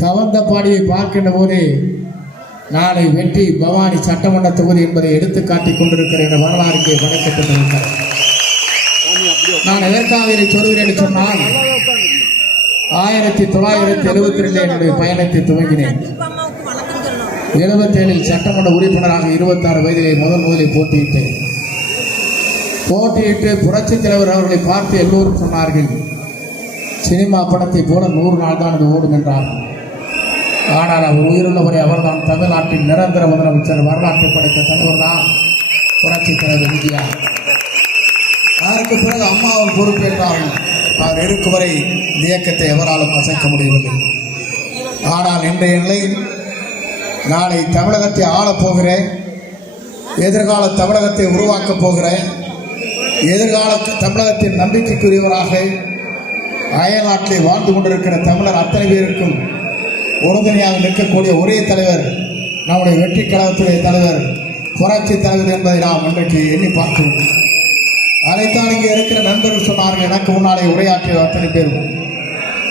கவந்தபாடியை பார்க்கின்ற போதே நாளை வெற்றி பவானி சட்டமன்ற தொகுதி என்பதை எடுத்து காட்டிக் கொண்டிருக்கிற இந்த வரலாறு இங்கே படைக்கப்பட்டிருக்கிறது. நான் எதற்காக இதை சொல்கிறேன் என்று சொன்னால் 1972 என்னுடைய பயணத்தை துவங்கினேன். 77 சட்டமன்ற உறுப்பினராக 26 வயதிலே முதலில் போட்டியிட்டு புரட்சித் தலைவர் அவர்களை பார்த்து எல்லோரும் சொன்னார்கள், சினிமா படத்தை போல 100 நாள் தான் அது ஓடும் என்றார். ஆனால் அவர் உயிருள்ளவரை அவர்தான் தமிழ்நாட்டின் நிரந்தர முதலமைச்சர், வரலாற்றை படைத்த தலைவர் தான் புரட்சித் தலைவர் எம்ஜிஆர். அதற்கு பிறகு அம்மா அவர் பொறுப்பேற்றார்கள். அவர் இருக்கும் வரை இந்த இயக்கத்தை எவராலும் அசைக்க முடியவில்லை. ஆனால் இன்றைய நிலையில் நாளை தமிழகத்தை ஆளப்போகிறேன், எதிர்கால தமிழகத்தை உருவாக்கப் போகிறேன், எதிர்கால தமிழகத்தின் நம்பிக்கைக்குரியவராக அயல்நாட்டிலே வாழ்ந்து கொண்டிருக்கிற தமிழர் அத்தனை பேருக்கும் உறுதுணையாக நிற்கக்கூடிய ஒரே தலைவர் நம்முடைய வெற்றி கழகத்துடைய தலைவர் புரட்சி தலைவர் என்பதை நாம் இன்றைக்கு எண்ணி பார்க்கிறோம். அதைத்தான் இங்கே இருக்கிற நண்பர்கள் சொன்னார்கள். எனக்கு முன்னாலே உரையாற்றிய அத்தனை பேரும்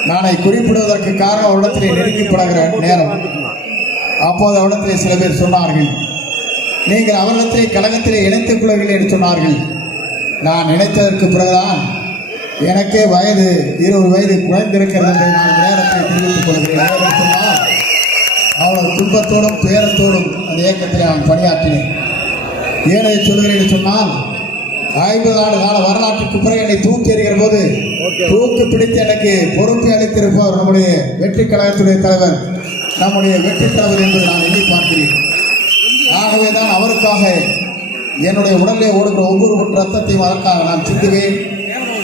நானை குறிப்பிடுவதற்கு காரணம் அவரிடத்திலே நெருங்கிப்படுகிற நேரம். அப்போது அவரிடத்திலே சில பேர் சொன்னார்கள், நீங்கள் அவரிடத்திலே கழகத்திலே இணைத்துக் கொள்ளவில்லை என்று சொன்னார்கள். நான் நினைத்ததற்கு பிறகுதான் எனக்கே 20 வயது குறைந்திருக்கிறது என்பதை நான் நேரத்தில் தெரிவித்துக் கொள்கிறேன். சொன்னால் அவ்வளவு துன்பத்தோடும் துயரத்தோடும் அந்த இயக்கத்தில் நான் பணியாற்றினேன். ஏனை சொல்கிறேன் என்று சொன்னால் 50 ஆண்டு கால வரலாற்றுக்கு பிறகு என்னை தூக்கி எறிகிற போது தூக்கி பிடித்து எனக்கு பொறுப்பை அளித்திருப்பவர் நம்முடைய வெற்றி கழகத்துடைய தலைவர், நம்முடைய வெற்றி தலைவர் என்பதை நான் எண்ணி பார்க்கிறேன். ஆகவேதான் அவருக்காக என்னுடைய உடலிலே ஓடுகிற ஒவ்வொரு ரத்தத்தையும் அதற்காக நான் சிந்துவேன்.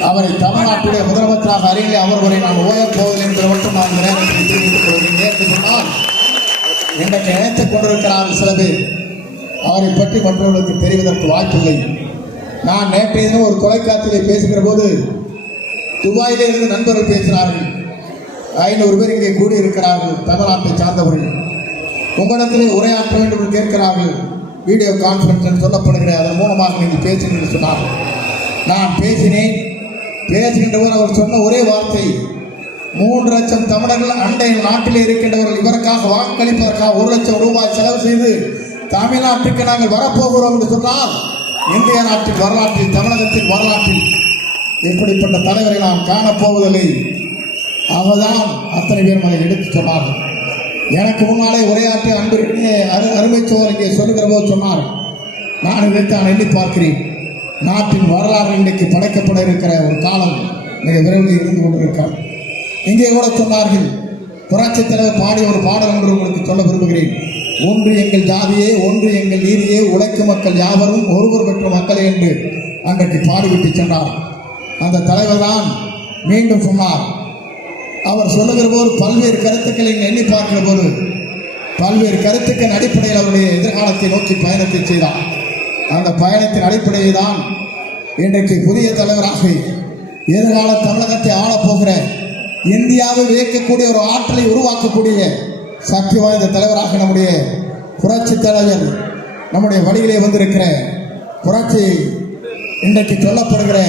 அவரை தமிழ்நாட்டுடைய முதலமைச்சராக அருகிலே அவர்களை நான் ஓயப் போவதில்லை என்பதை மட்டும் நான் நேரத்தில் தெரிவித்துக் கொள்கிறேன். என்று சொன்னால் இன்றைக்கு நினைத்துக் கொண்டிருக்கிறார்கள் சில பேர், அவரை பற்றி மற்றவர்களுக்கு தெரிவதற்கு வாய்ப்பில்லை. நான் நேற்றைய தினம் ஒரு தொலைக்காட்சியிலே பேசுகிற போது துபாயிலே இருந்து நண்பர்கள் பேசினார்கள். 500 பேர் இங்கே கூடியிருக்கிறார்கள், தமிழ்நாட்டை சார்ந்தவர்கள். உங்களிடத்திலே உரையாற்ற வேண்டும் என்று கேட்கிறார்கள். வீடியோ கான்ஃபரன்ஸ் சொல்லப்படுகிற அதன் மூலமாக நீங்கள் பேசுங்கள் என்று சொன்னார்கள். நான் பேசினேன். பேசுகின்ற போது அவர் சொன்ன ஒரே வார்த்தை, 3 லட்சம் தமிழர்கள் அண்டை நாட்டிலே இருக்கின்றவர்கள் இவருக்காக வாக்களிப்பதற்காக 1 லட்சம் ரூபாய் செலவு செய்து தமிழ்நாட்டுக்கு நாங்கள் வரப்போகிறோம் என்று சொன்னால், இந்திய நாட்டின் வரலாற்றில், தமிழகத்தின் வரலாற்றில் இப்படிப்பட்ட தலைவரை நாம் காணப்போவதில்லை. அவர்தான் அத்தனை பேரும் அதை எடுத்து சொன்னார்கள். எனக்கு முன்னாலே உரையாற்றிய அன்பிற்கே அருமை சோழர் இங்கே சொல்லுகிற போது சொன்னார், நான் இதைத்தான் எண்ணி பார்க்கிறேன். நாட்டின் வரலாறு இன்றைக்கு படைக்கப்பட இருக்கிற ஒரு காலம் மிக விரைவில் இருந்து கொண்டிருக்கிறார். இங்கே கூட சொன்னார்கள், புரட்சித் தலைவர் பாடிய ஒரு பாடல் என்று உங்களுக்கு சொல்ல விரும்புகிறேன். ஒன்று எங்கள் ஜாதியே, ஒன்று எங்கள் நீதியே, உழைக்கும் மக்கள் யாவரும் ஒருவர் பெற்ற மக்களே என்று அன்றைக்கு பாடிவிட்டு சென்றார். அந்த தலைவர் தான் மீண்டும் சொன்னார். அவர் சொல்லுகிற போது பல்வேறு கருத்துக்களை எண்ணி பார்க்கிற போது பல்வேறு கருத்துக்களின் அடிப்படையில் அவருடைய எதிர்காலத்தை நோக்கி பயணத்தை செய்தார். அந்த பயணத்தின் அடிப்படையில் தான் இன்றைக்கு புதிய தலைவராக எதிர்கால தமிழகத்தை ஆளப்போகிற, இந்தியாவை வியக்கக்கூடிய ஒரு ஆற்றலை உருவாக்கக்கூடிய சக்தி வாய்ந்த தலைவராக நம்முடைய புரட்சி தலைவர் நம்முடைய வழியிலே வந்திருக்கிற புரட்சி இன்றைக்கு சொல்லப்படுகிற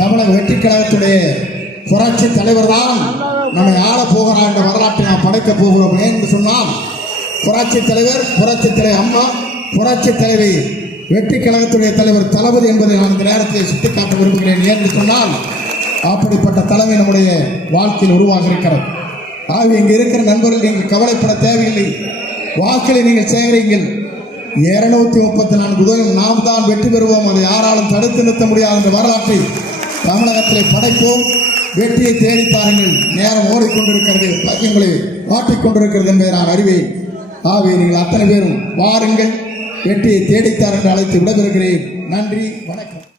தமிழக வெற்றி கழகத்துடைய புரட்சி தலைவர் தான் நம்மை ஆளப்போகிறார் என்ற வரலாற்றை நாம் படைக்கப் போகிறோம். என்று சொன்னால் புரட்சி தலைவர், புரட்சி தலைவர் அம்மா, புரட்சி தலைவி வெற்றி கழகத்துடைய தலைவர் தளபதி என்பதை நான் இந்த நேரத்தில் சுட்டிக்காட்ட விரும்புகிறேன். என்று சொன்னால் அப்படிப்பட்ட தலைமை நம்முடைய வாழ்க்கையில் உருவாக இருக்கிறது. ஆகவே இங்கே இருக்கிற நண்பர்கள், நீங்கள் கவலைப்பட தேவையில்லை. வாக்களை நீங்கள் சேகரிங்கள். 234 தொகுதியும் நாம் தான் வெற்றி பெறுவோம். அதை யாராலும் தடுத்து நிறுத்த முடியாத என்ற வரலாற்றை தமிழகத்திலே படைப்போம். வெற்றியை தேடித்தாருங்கள். நேரம் ஓடிக்கொண்டிருக்கிறது, பையங்களை வாட்டிக்கொண்டிருக்கிறது என்பதை நான் அறிவேன். ஆகவே நீங்கள் அத்தனை பேரும் வாருங்கள், வெற்றியை தேடித்தார் என்று அழைத்து விடைபெறுகிறேன். நன்றி, வணக்கம்.